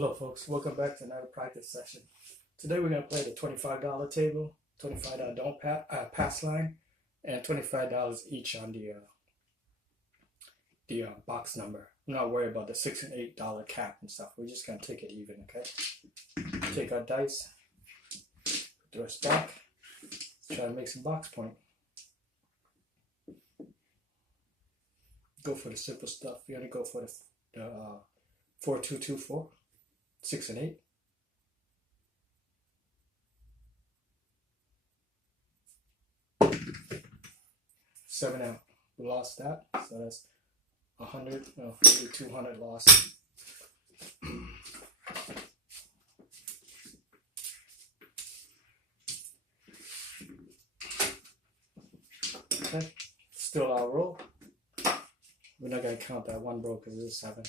Hello folks, welcome back to another practice session. Today we're going to play the $25 table, $25 don't pass line, and $25 each on the box number. I'm not worried about the $6 and $8 cap and stuff. We're just going to take it even, okay? Take our dice, put the rest back, try to make some box point. Go for the simple stuff. You're going to go for the 4, 2, 2, 4. 6 and 8. 7 out. We lost that, so that's 100, no, 200 loss. Okay, still our roll. We're not going to count that one row because it's 7.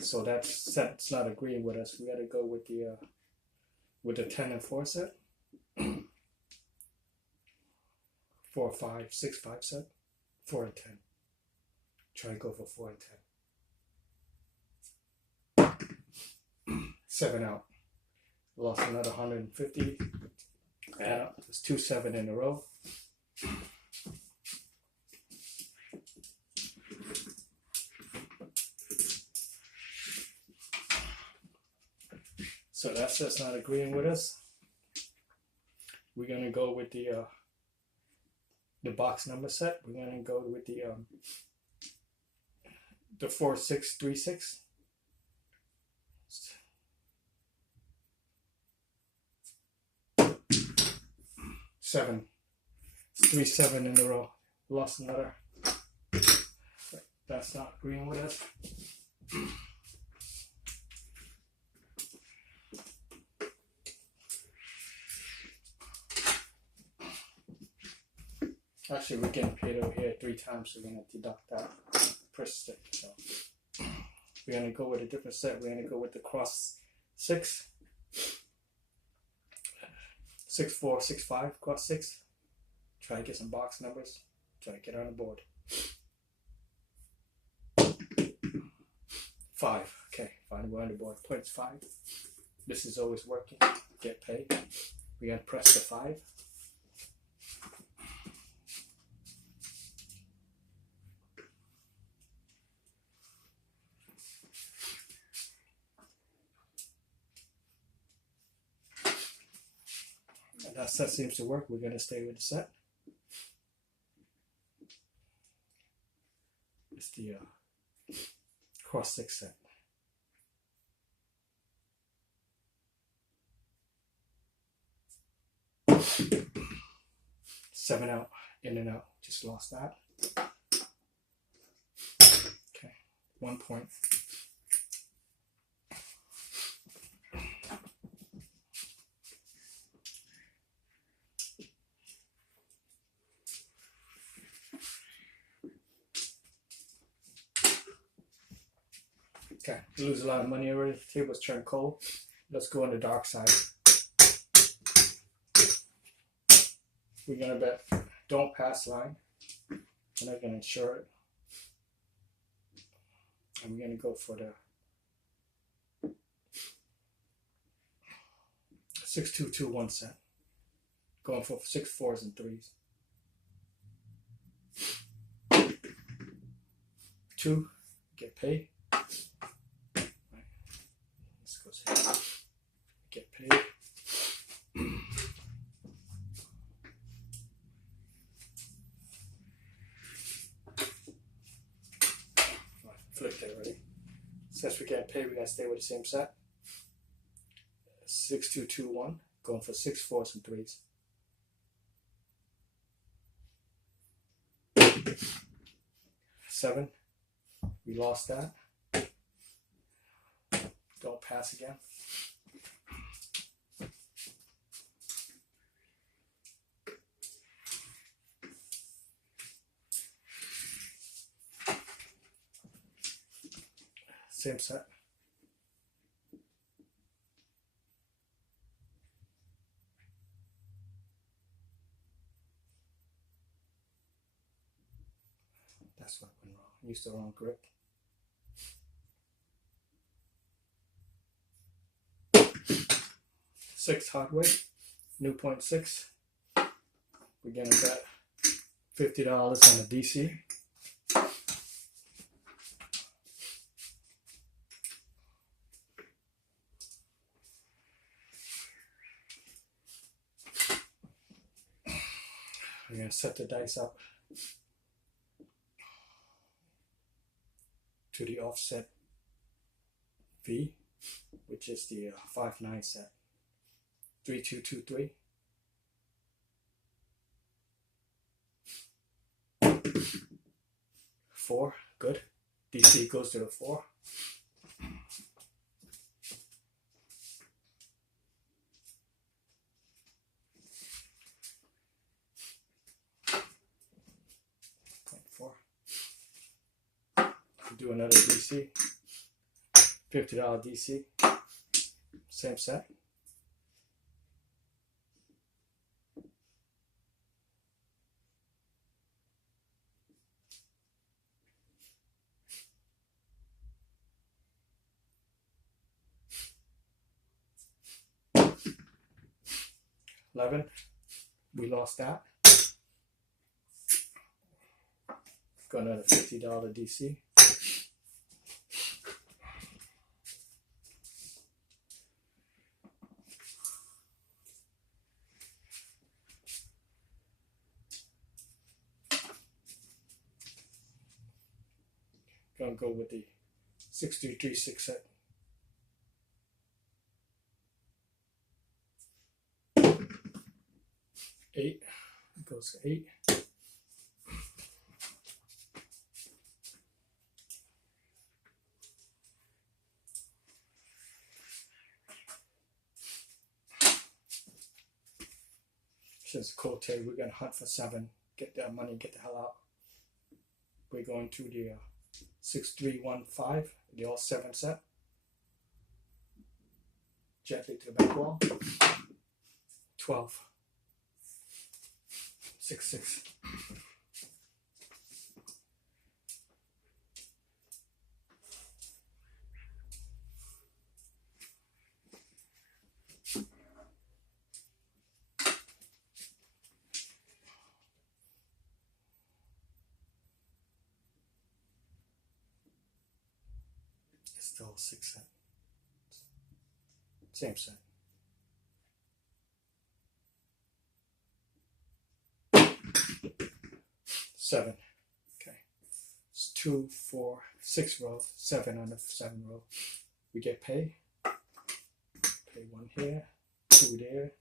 So that set's not agreeing with us. We got to go with the 10 and 4 set. 4, 5, 6, 5 set. 4 and 10. Try to go for 4 and 10. 7 out. Lost another 150. Add up. It's 2 7 in a row. So that set's not agreeing with us. We're gonna go with the box number set. We're gonna go with the 4 6 3 6. 7. 3 7 in a row. Lost another. That's not agreeing with us. Actually, we're getting paid over here 3 times, so we're going to deduct that per stick. So we're going to go with a different set. We're going to go with the cross 6. 6 4 6 5 cross 6. Try to get some box numbers. Try to get on the board. 5. Okay, find one on the board. Points 5. This is always working. Get paid. We got to press the 5. That set seems to work. We're going to stay with the set. It's the cross 6 set. 7 out, in and out. Just lost that. Okay, 1 point. Okay, we lose a lot of money already. The table's turned cold. Let's go on the dark side. We're gonna bet don't pass line. We're not gonna insure it. And we're gonna go for the 6 2 2 1 set. Going for 6 4s and 3s. 2, get paid. Get paid. Flipped it already. Since we get paid, we gotta stay with the same set. 6 2 2 1. Going for 6 4s and 3s. 7. We lost that. Don't pass again. Same set. That's what went wrong. I used the wrong grip. 6 hardware, new 0.6. We're gonna bet $50 on the DC. We're gonna set the dice up to the offset V, which is the 5/9 set. 3223. Four, good. DC goes to the 4. Do another DC, $50 DC, same set. $11, we lost that. Got another $50 DC. Gonna go with the 6336 set. Eight goes to 8. Since cold tape, we're gonna hunt for 7. Get that money, get the hell out. We're going to the 6315, the all 7 set. Gently to the back wall. 12. 6/6. Still 6 set. Same set. Seven. Okay. It's 2, 4, 6 rows. 7 on the 7 row. We get pay. Pay 1 here, 2 there,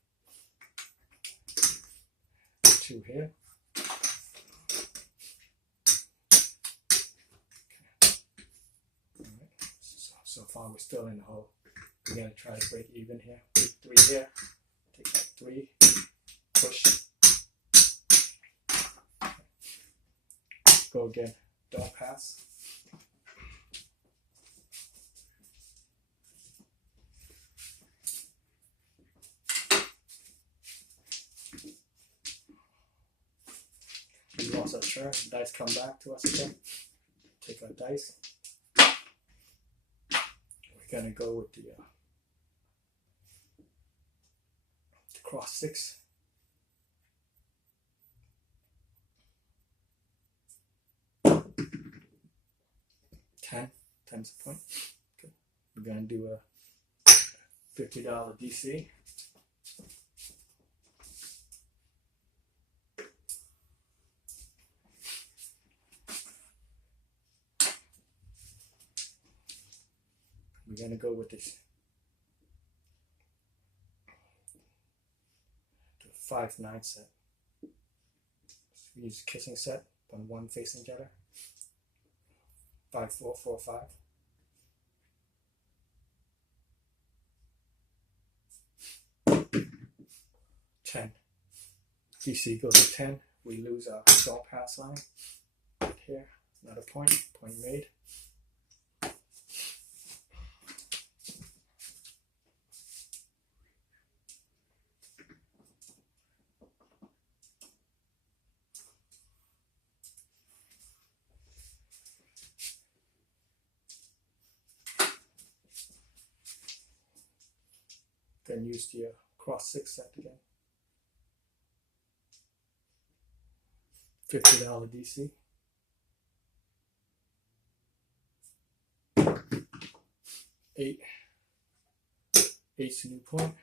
2 here. So far we're still in the hole. We're going to try to break even here. Take 3 here. Take that 3. Push. Go again. Don't pass. We lost our turn. Dice come back to us again. Take our dice. Gonna go with the cross 6. Ten's a point. Okay. We're gonna do a $50 DC. We're gonna go with this. The 5/9 set. So we use kissing set on 1 facing each other. 5, 4, 4, 5. $10. DC goes to 10. We lose our don't pass line. Right here, another point. Point made. Then use the cross 6 set again. $50 DC. 8. 8's a new point.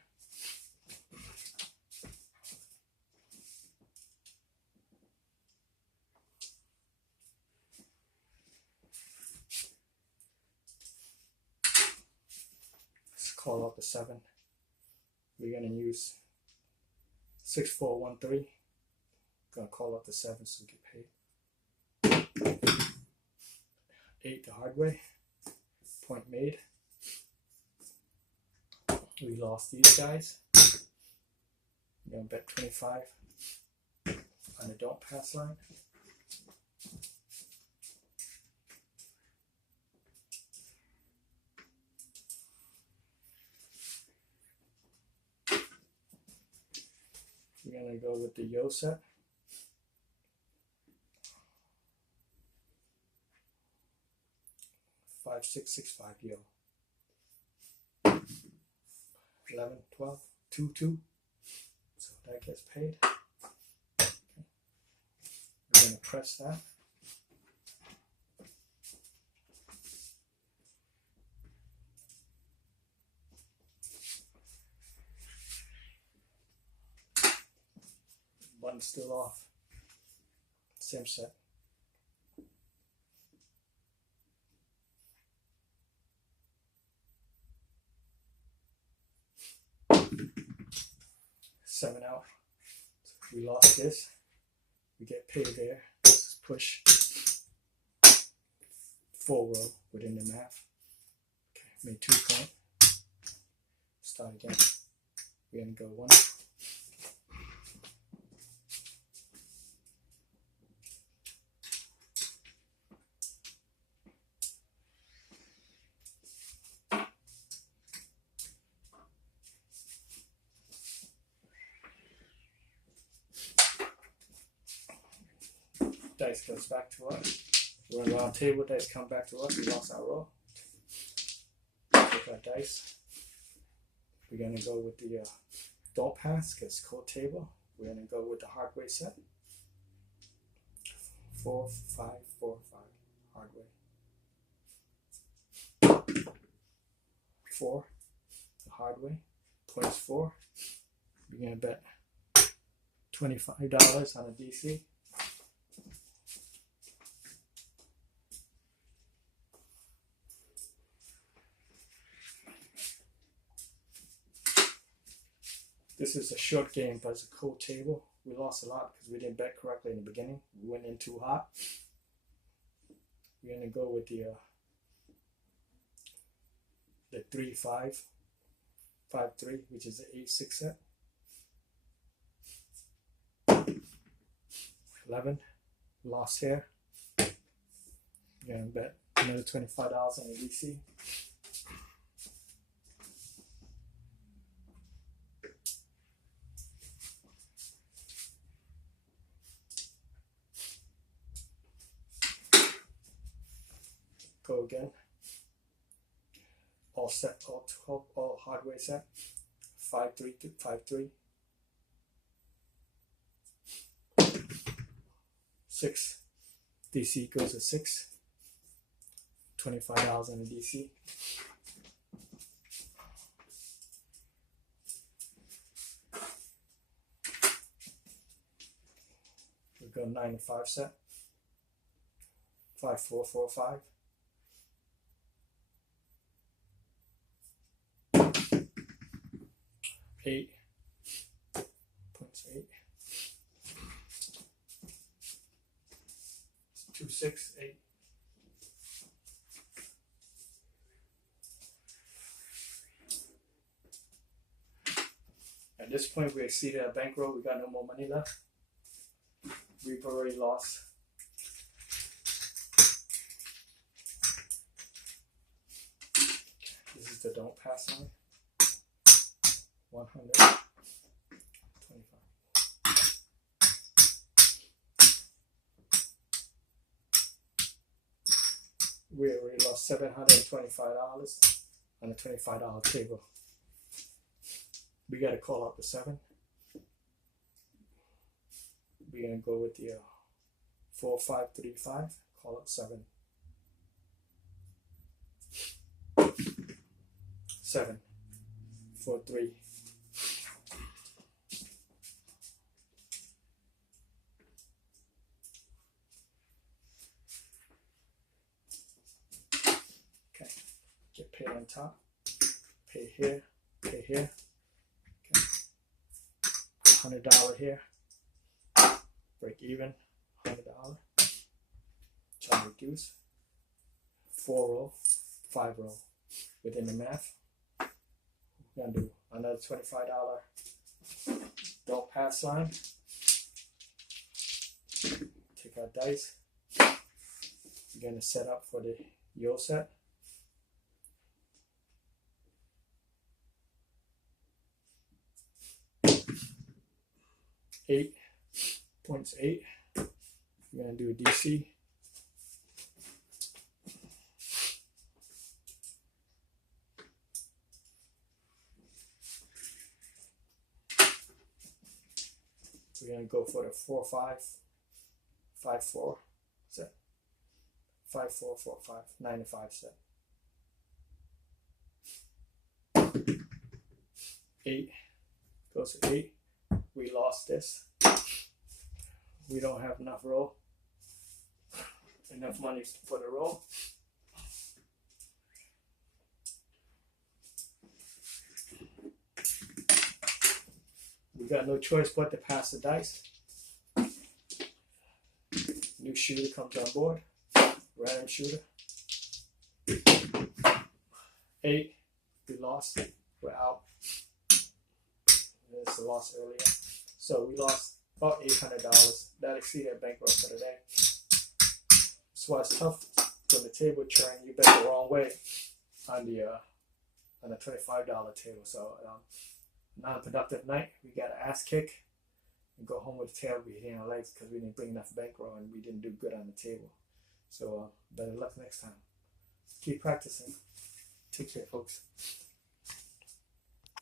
Let's call out the 7. We're gonna use 6413. Gonna call out the 7 so we get paid. 8 the hard way. Point made. We lost these guys. We're gonna bet 25 on the don't pass line. We're gonna go with the yo set. Five, 6, 6, 5 yo. 11, 12, 2, 2. So that gets paid. Okay. We're gonna press that. Button's still off. Same set. Seven out. So we lost this. We get paid there. Let's push 4 row within the math. Okay, made 2 point. Start again. We're gonna go 1. Dice goes back to us. We're on the round table. Dice come back to us. We lost our roll. Take our dice. We're going to go with the don't pass because cold table. We're going to go with the hard way set. 4, 5, 4, 5. Hard way. 4. The hard way. Points 4. We're going to bet $25 on a DC. This is a short game, but it's a cold table. We lost a lot because we didn't bet correctly in the beginning. We went in too hot. We're going to go with the 3, 5, 5, 3, which is the 8, 6 set. 11, lost here. We're going to bet another $25 on the DC. Go again. All set, all hardware set. 5, 3, 5, 3. 6. DC goes to 6. $25 on the DC. We go 9 to 5 set. 5, 4, 4, 5. 8. Points 8. 2, 6, 8. At this point, we exceeded our bankroll. We got no more money left. We've already lost. This is the don't pass line. 100. 25. We already lost $725 on a $25 table. We got to call out the 7. We're going to go with the 4, 5, 3, 5. Call out 7. 7, 4, 3. Okay, get paid on top. Pay here, pay here. Okay. $100 here. Break even, $100. Try to reduce. 4 row, 5 row. Within the math, we're gonna do another $25 don't pass line. Take our dice. We're gonna set up for the yo set. Points 8. We're gonna do a DC. We're gonna go for the 4, 5, 5, 4 set. 5, 4, 4, 5, 9 to 5 set. 8 goes to 8. We lost this. We don't have enough roll. Enough money for the roll. We got no choice but to pass the dice. New shooter comes on board. Random shooter. 8. We lost. We're out. It's a loss earlier. So we lost about $800. That exceeded bankroll for the day. That's why it's tough when the table turn. You bet the wrong way on the $25 table. So non-productive night. We got an ass kick and go home with the tail beating our legs because we didn't bring enough bankroll and we didn't do good on the table. So better luck next time. Keep practicing. Take care, folks.